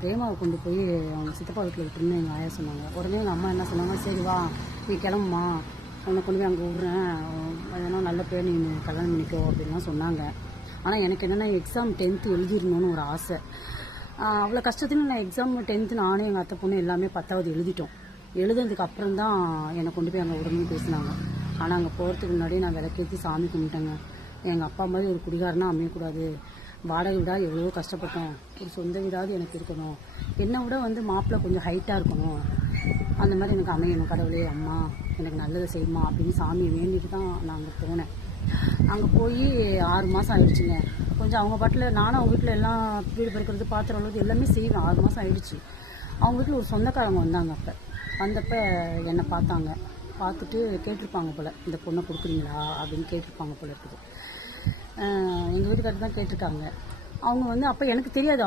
தேமாவை கொண்டு போய் அவங்க சித்தப்பா வீட்டில் விட்டுருன்னு எங்கள் ஆயா சொன்னாங்க. உடனே எங்கள் அம்மா என்ன சொன்னாங்க, சரி வா நீ கிளம்புமா, உன்னை கொண்டு போய் அங்கே விட்றேன், எதனா நல்ல பேர் நீ கல்யாணம் பண்ணிக்கோ அப்படின்லாம் சொன்னாங்க. ஆனால் எனக்கு என்னென்னா எக்ஸாம் 10th எழுதிடணும்னு ஒரு ஆசை. அவ்வளோ கஷ்டத்துலையும் நான் எக்ஸாம் 10th நானும் எங்கள் அத்தை பொண்ணு எல்லாமே 10வது எழுதிட்டோம். எழுதுனதுக்கு அப்புறம் தான் என்னை கொண்டு போய் அங்கே விடணும்னு பேசினாங்க. ஆனால் அங்கே போகிறதுக்கு முன்னாடி நான் விளக்கேற்றி சாமி கும்பிட்டேங்க. எங்கள் அப்பா மாதிரி ஒரு குடிகாரனா அமையக்கூடாது, வாடகை வீடாக எவ்வளோ கஷ்டப்பட்டோம், ஒரு சொந்த வீடாவது எனக்கு இருக்கணும், என்னை விட மாப்பிள்ளை கொஞ்சம் ஹைட்டாக இருக்கணும், அந்த மாதிரி எனக்கு அமையணும் கடவுளே, அம்மா எனக்கு நல்லதை செய்யுமா அப்படின்னு சாமியை வேண்டிட்டு தான் நான் அங்கே போனேன். அங்கே போய் 6 மாதம் ஆயிடுச்சுங்க. கொஞ்சம் அவங்க பாட்டில் நானும் அவங்க வீட்டில் எல்லாம் வீடு பெருக்கிறது பாத்திரம் அளவுக்கு எல்லாமே செய்வேன். 6 மாதம் ஆயிடுச்சு. அவங்க வீட்டில் ஒரு சொந்தக்காரங்க வந்தாங்க. வந்தப்போ என்னை பார்த்துட்டு கேட்டிருப்பாங்க போல், இந்த பொண்ணை கொடுக்குறீங்களா அப்படின்னு கேட்டிருப்பாங்க போல இருக்குது. எங்கள் வீட்டுக்காரர் தான் கேட்டிருக்காங்க. அவங்க அப்போ எனக்கு தெரியாது.